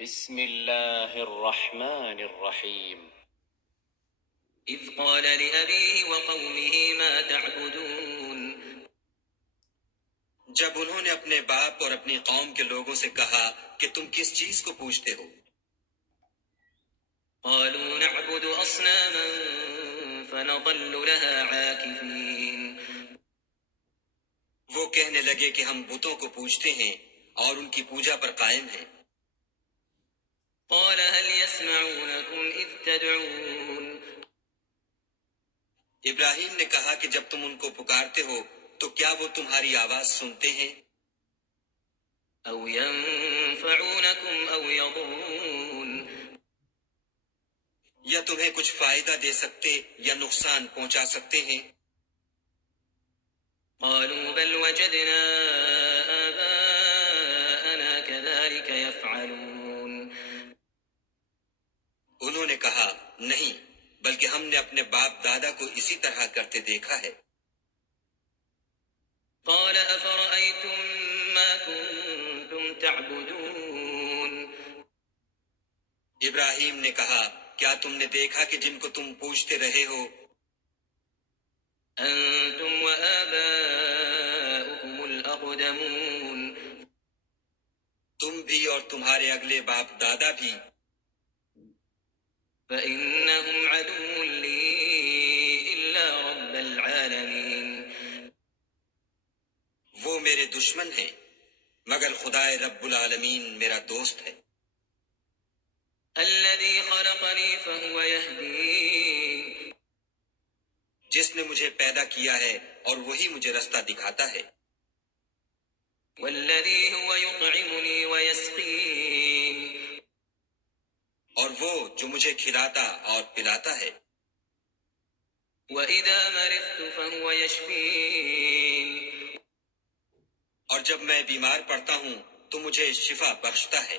بسم الله الرحمن الرحيم إذ قال لأبيه وقومه ما تعبدون جب انہوں نے اپنے باپ اور اپنی قوم کے لوگوں سے کہا کہ تم کس چیز کو پوجتے ہو؟ قالوا نعبد أصناما فنظل لها عاكفين وہ کہنے لگے کہ ہم بتوں کو پوجتے ہیں اور ان کی پوجا پر قائم ہیں۔ قال هل يسمعونكم إذ تدعون ابراہیم نے کہا کہ جب تم ان کو پکارتے ہو تو کیا وہ تمہاری آواز سنتے ہیں؟ أو ينفعونكم أو يضرون یا تمہیں کچھ فائدہ دے سکتے یا نقصان پہنچا سکتے ہیں؟ قالوا بل وجدنا آباءنا كذلك يفعلون انہوں نے کہا نہیں، بلکہ ہم نے اپنے باپ دادا کو اسی طرح کرتے دیکھا ہے۔ قال أفرأيتم ما كنتم تعبدون ابراہیم نے کہا کیا تم نے دیکھا کہ جن کو تم پوجتے رہے ہو، أنتم وآباؤكم الأقدمون تم بھی اور تمہارے اگلے باپ دادا بھی، فإنهم عدو لي إلا رب العالمين وہ میرے دشمن ہیں مگر خدائے رب العالمین میرا دوست ہے۔ الذي خلقني فهو يهدين جس نے مجھے پیدا کیا ہے اور وہی مجھے رستہ دکھاتا ہے، والذي هو يطعمني ويسقين اور وہ جو مجھے کھلاتا اور پلاتا ہے، وإذا مرضت فهو يشفين اور جب میں بیمار پڑتا ہوں تو مجھے شفا بخشتا ہے۔